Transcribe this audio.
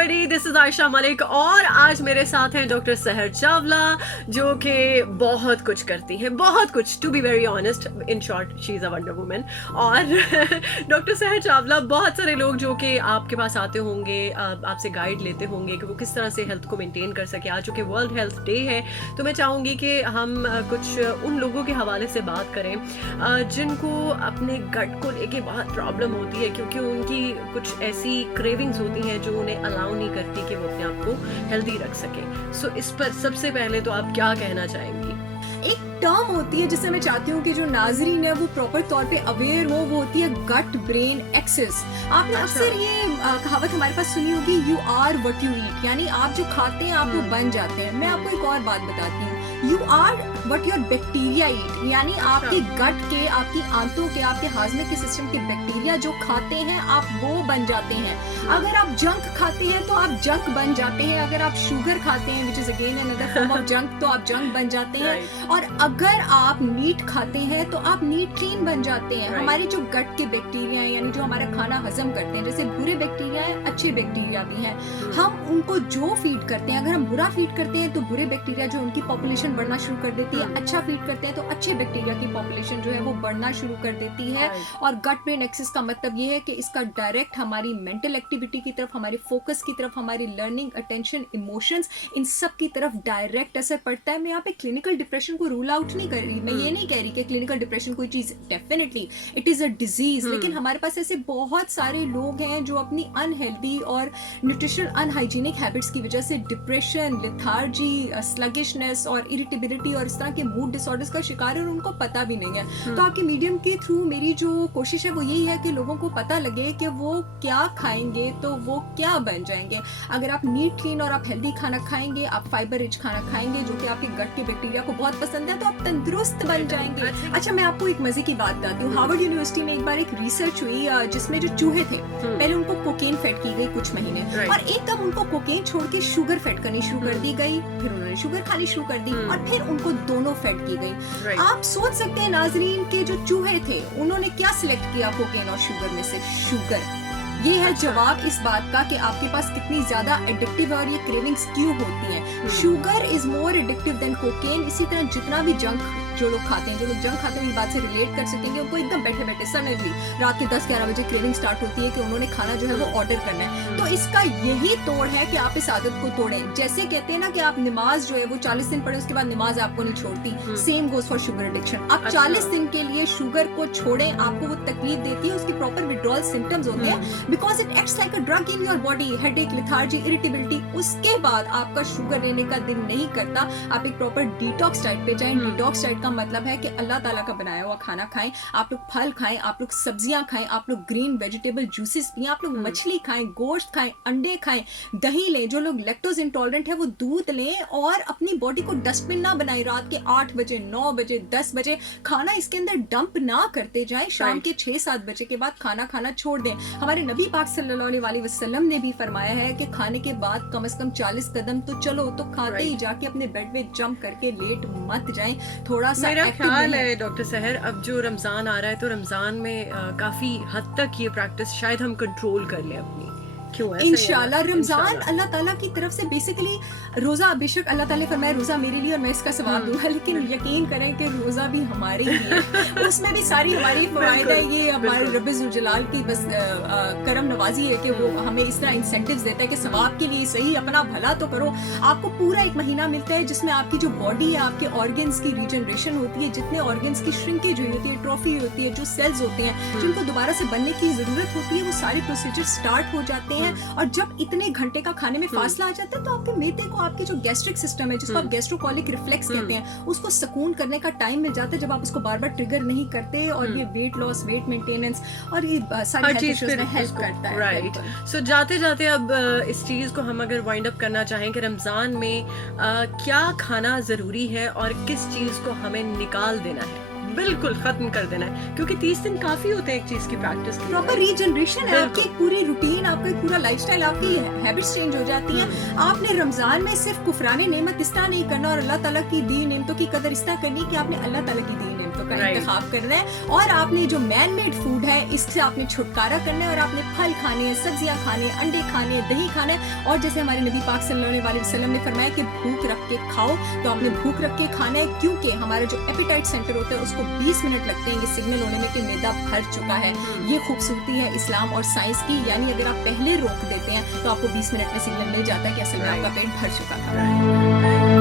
Everybody, this is Ayesha Malik और आज मेरे साथ हैं डॉक्टर सहर चावला जो कि बहुत कुछ करती हैं, बहुत कुछ, to be very honest, in short she is a wonder woman. और डॉक्टर सहर चावला, बहुत सारे लोग जो कि आपके पास आते होंगे, आपसे गाइड लेते होंगे कि वो किस तरह से हेल्थ को मेंटेन कर सके। आज चूँकि वर्ल्ड हेल्थ डे है तो मैं चाहूँगी कि हम कुछ उन लोगों के हवाले से बात करें जिनको अपने गट को लेके बहुत प्रॉब्लम होती है, क्योंकि उनकी कुछ ऐसी क्रेविंग्स होती हैं जो उन्हें अलाउ नहीं करती कि वो अपने आप को हेल्दी रख सके। सो इस पर सबसे पहले तो आप क्या कहना चाहेंगी? एक टर्म होती है जिससे मैं चाहती हूँ कि जो नाजरीन है वो प्रॉपर तौर पे अवेयर हो, वो होती है गट ब्रेन एक्सेस। आपने अक्सर ये कहावत हमारे पास सुनी होगी, you are what you eat, यानी आप जो खाते हैं आप वो बन जाते हैं। मैं आपको एक और बात बताती हूँ, you are what your bacteria eat, यानी आपके गट के, आपकी आंतों के, आपके हाजमे के सिस्टम के बैक्टीरिया जो खाते हैं आप वो बन जाते हैं। अगर आप जंक खाते हैं तो आप जंक बन जाते हैं, अगर आप शुगर खाते हैं which is again another form of junk तो आप जंक बन जाते हैं, और अगर आप मीट खाते हैं तो आप नीट्रीन बन जाते हैं। हमारे जो गट के बैक्टीरिया हैं, यानी जो हमारा खाना हजम करते हैं, जैसे बुरे बैक्टीरिया हैं, अच्छे बैक्टीरिया भी हैं, हम उनको जो फीड करते हैं, अगर हम बुरा फीड करते हैं तो बुरे बैक्टीरिया जो उनकी पॉपुलेशन बढ़ना शुरू कर देती है, अच्छा फीड करते हैं तो अच्छे बैक्टीरिया की पॉपुलेशन जो है वो बढ़ना शुरू कर देती है। और गट ब्रेन एक्सेस का मतलब ये है कि इसका डायरेक्ट हमारी मेंटल एक्टिविटी की तरफ, हमारी फोकस की तरफ, हमारी लर्निंग, अटेंशन, इमोशंस, इन सब की तरफ डायरेक्ट असर पड़ता है। मैं यहाँ पे क्लिनिकल डिप्रेशन को रूल आउट नहीं कर रही, मैं ये नहीं कह रही कि क्लिनिकल डिप्रेशन कोई चीज, definitely it is a disease, लेकिन हमारे पास ऐसे बहुत सारे लोग हैं जो अपनी अनहेल्दी और न्यूट्रिशनल अनहाइजीनिक हैबिट्स की वजह से डिप्रेशन, लेथार्जी, स्लगिशनेस और इरिटेबिलिटी और इस तरह के मूड डिसऑर्डर्स का शिकार है और उनको पता भी नहीं है। तो आपके मीडियम के थ्रू मेरी जो कोशिश है वो यही है कि लोगों को पता लगे कि वो क्या खाएंगे तो वो क्या बन जाएंगे। अगर आप नीट क्लीन और आप हेल्दी खाना खाएंगे, आप फाइबर रिच खाना खाएंगे जो कि आपके गट के बैक्टीरिया को बहुत पसंद है, तो आप तंदुरुस्त बन जाएंगे। अच्छा, मैं आपको एक मजे की बात बताती हूँ। हार्वर्ड यूनिवर्सिटी में एक बार एक रिसर्च हुई जिसमें जो चूहे थे, पहले उनको कोकेन फेड की गई कुछ महीने, और एकदम उनको कोकेन छोड़ के शुगर फेड करनी शुरू कर दी गई, फिर उन्होंने शुगर खानी शुरू कर दी और फिर उनको दोनों फेड की गई। आप सोच सकते हैं नाजरीन के जो चूहे थे उन्होंने क्या सिलेक्ट किया कोकेन और शुगर में से? शुगर। ये है जवाब इस बात का कि आपके पास कितनी ज्यादा एडिक्टिव है और ये क्रेविंग्स क्यों होती हैं। Sugar is more addictive than cocaine. इसी तरह जितना भी जंक जो लोग खाते हैं, जो लोग जंक खाते हैं, इस बात से रिलेट कर सकेंगे, उनको एकदम बैठे बैठे सडनली रात के 10-11 बजे क्रेविंग स्टार्ट होती है कि उन्होंने खाना जो है वो ऑर्डर करना है। तो इसका यही तोड़ है कि आप इस आदत को तोड़ें। जैसे कहते हैं ना कि आप नमाज जो है वो 40 दिन पढ़े, उसके बाद नमाज आपको नहीं छोड़ती, same goes for sugar addiction. आप 40 दिन के लिए शुगर को छोड़ें, आपको वो तकलीफ देती है, उसकी प्रॉपर विड्रॉल सिम्टम्स होते हैं, because it acts like a drug in your body, headache, lethargy, irritability. उसके बाद आपका शुगर लेने का दिल नहीं करता, आप एक प्रॉपर डिटॉक्स डाइट पे जाएं। डिटॉक्स डाइट का मतलब है कि अल्लाह ताला का बनाया हुआ खाना खाएं, आप लोग फल खाएं, आप लोग सब्जियां खाएं, आप लोग ग्रीन वेजिटेबल जूसेस पिएं, आप लोग मछली खाएं, गोश्त खाएं, अंडे खाएं, दही लें, जो लोग लैक्टोज इंटॉलरेंट है वो दूध लें, और अपनी बॉडी को डस्टबिन ना बनाएं। रात के 8 बजे, 9 बजे, 10 बजे खाना इसके अंदर डंप ना करते जाएं। शाम के 6-7 बजे के बाद खाना खाना छोड़ दें। हमारे नबी पाक सल्लल्लाहु अलैहि वसल्लम ने भी फरमाया है कि खाने के बाद कम से कम 40 कदम तो चलो, तो खाते ही जाके अपने बेड पे जंप करके लेट मत जाएं। थोड़ा सा ख्याल है डॉक्टर सहर, अब जो रमजान आ रहा है तो रमजान में काफी हद तक ये प्रैक्टिस शायद हम कंट्रोल कर लें अपनी। इंशाल्लाह रमजान अल्लाह ताला की तरफ से बेसिकली रोजा, बेशक अल्लाह ताला फरमाए रोजा मेरे लिए और मैं इसका सवाब दूंगा, लेकिन यकीन करें कि रोजा भी हमारे ही है, उसमें भी सारी हमारी फवायद है। ये हमारे रब्बे जुल जलाल की बस करम नवाजी है कि वो हमें इस तरह इंसेंटिव्स देता है कि सवाब के लिए सही, अपना भला तो करो। आपको पूरा एक महीना मिलता है जिसमें आपकी जो बॉडी है, आपके ऑर्गन्स की रीजनरेशन होती है, जितने ऑर्गन्स की श्रिंकेज हुई होती है, ट्रॉफी होती है, जो सेल्स होते हैं जिनको दोबारा से बनने की जरूरत होती है, वो सारे प्रोसीजर स्टार्ट हो जाते हैं। और जब इतने घंटे का खाने में फासला आ जाता है तो आपके मेदे को, आपके जो गैस्ट्रिक सिस्टम है जिसको आप गैस्ट्रोकोलिक रिफ्लेक्स कहते हैं, उसको सुकून करने का टाइम मिल जाता है जब आप उसको बार बार ट्रिगर नहीं करते। और ये वेट लॉस, वेट मेंटेनेंस और ये सारी हेल्थ इश्यूज में हेल्प करता है। राइट। सो जाते जाते अब इस चीज को हम अगर वाइंड अप करना चाहें कि रमजान में क्या खाना जरूरी है और किस चीज को हमें निकाल देना है, बिल्कुल खत्म कर देना है, क्योंकि 30 दिन काफी होते हैं एक चीज की प्रैक्टिस के लिए। प्रॉपर रीजनरेशन है, आपकी एक पूरी रूटीन, आपका एक पूरा लाइफस्टाइल, आपकी हैबिट्स चेंज हो जाती हैं। आपने रमजान में सिर्फ कुफराने नेमत इस तरह नहीं करना और अल्लाह ताला की दी नेमतों की कदर इस तरह करनी कि आपने अल्लाह ताला की दी नेमतों का Right. इंतखाब करना है, और आपने जो मैन मेड फूड है इससे आपने छुटकारा करना है, और आपने फल खाने हैं, सब्जियां खाने हैं, अंडे खाने हैं, दही खाना है। और जैसे हमारे नबी पाक सल्लल्लाहु अलैहि वसल्लम ने फरमाया कि भूख रख के खाओ, तो आपने भूख रख के खाना है, क्योंकि हमारा जो एपेटाइट सेंटर होता है उसको 20 मिनट लगते हैं ये सिग्नल होने में कि मैदा भर चुका है। ये खूबसूरती है इस्लाम और साइंस की, यानी अगर आप पहले रोक देते हैं तो आपको 20 मिनट में सिग्नल मिल जाता है कि असल में Right. आपका पेट भर चुका था। Right.